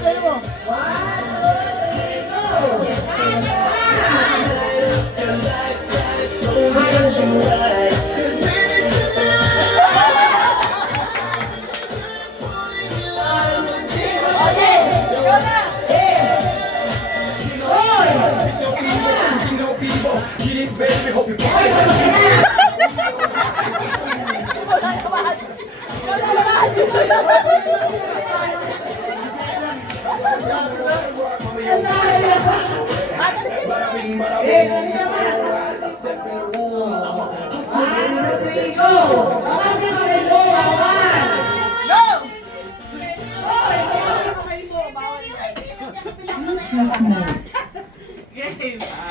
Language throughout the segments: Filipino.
tayo mo.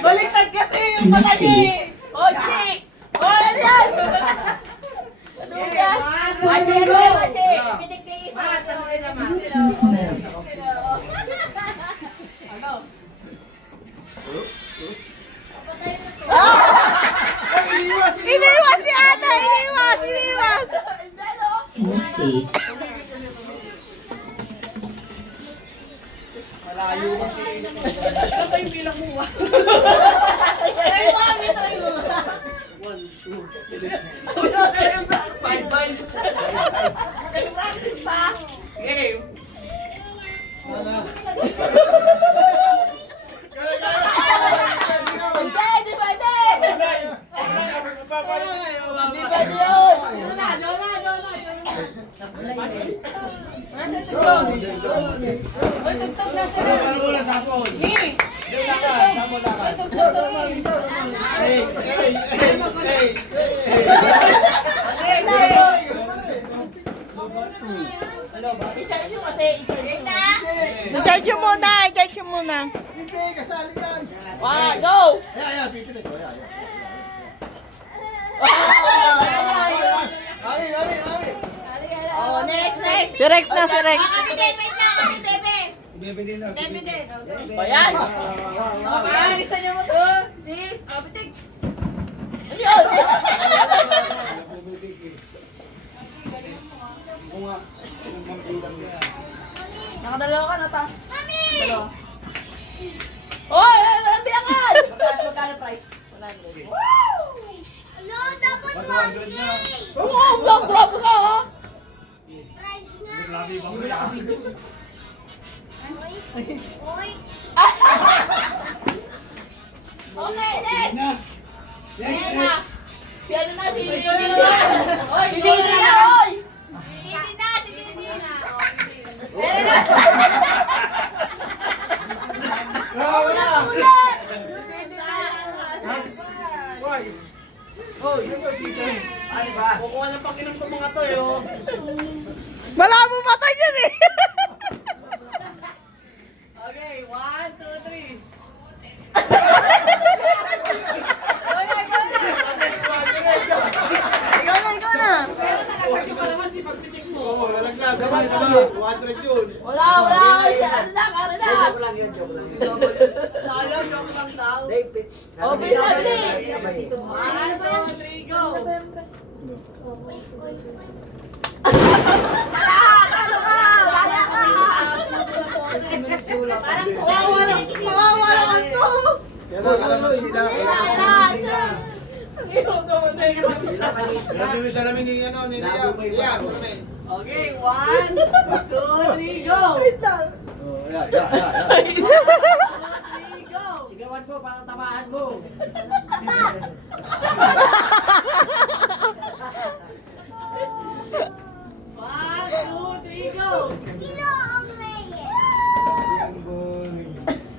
Baliktad kasi yung mata niya. Oji! O, ano yan? Lugas! Oji, Oji! Pitik ni isa. Ano? Iniwas ni Ana! Iniwas! Iniwas! Empty. Malayo kasi. Ito yung bilang mo. Ay, mami, try mo. 1, 2, 5, 5. Nag-practice pa. Game. Hindi, di ba di? Di ba di yun? I-charge mo kasi. I-charge mo muna. I-charge mo muna. Hindi, kasali yan. Go! Ayan, pipilit ko. Ayan. Oh, next. Si Rex na, si Rex. Kami din, wait lang kami, bebe. Bebe din lang. Bebe din. Ayan. Bilisan niyo mo to. Si, abitig. Ano yun? Nakadalawa ka na ta. Dalawa. Oy, walang bilangan. Magkano price? 100. Hello, dapat 1K. Wow, grabe ka ha. Price nga. Oy. Okay, next. Next. Si ano na, si Didi na. Oy, Didi na, oy. Didi na, si Didi na. Meron na. Wala. Didi na. Why? Hoy, ano ba? Kukuha ng pakinom ng mga to, yo. Wala mo matay dyan eh. Okay, 1, 2, 3. Ikaw na. Oo, lalaglag. 200 yun. Wala. Ano lang. Joke lang yan, joke lang yan. Alam, joke lang daw. David. Oh, bilis. 1, 2, 3, go. Kawawa naman to. Kailangan naman sila. Ang iyong naman na yun. Grabe mo sa namin ni ano, ni Liam. Liam, sa namin. Okay, 1, 2, 3, go! Oh, yeah. 2, 3, go! Sigawan mo, parang tamaan mo. One, two, three, go! Sino ang mayor?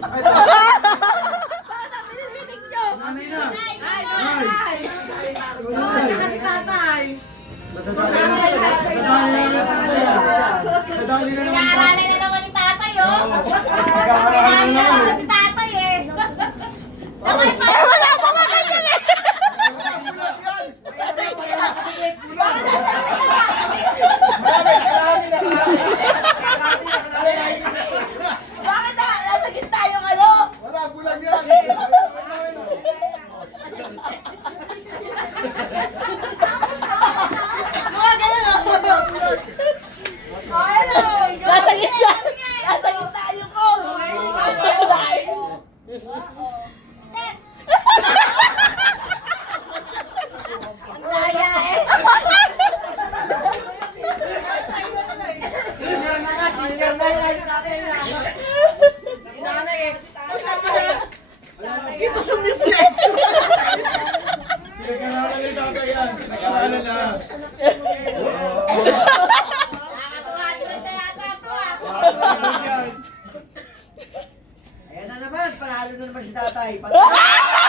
Bata, pinilinig nyo! Nanay na. Ay! Bata kasi tatay! Pinag-aaralan na naman ni tatay, oh. Pinag-aaralan na naman si tatay, eh. Wala pa matay dyan eh. Bakit na? Nasa gitna yung ano? Wala, bulag yan. Mga ganun, oh! Oh, ano? Nasa gitna. Nasa gitna naman si tatay. Patay.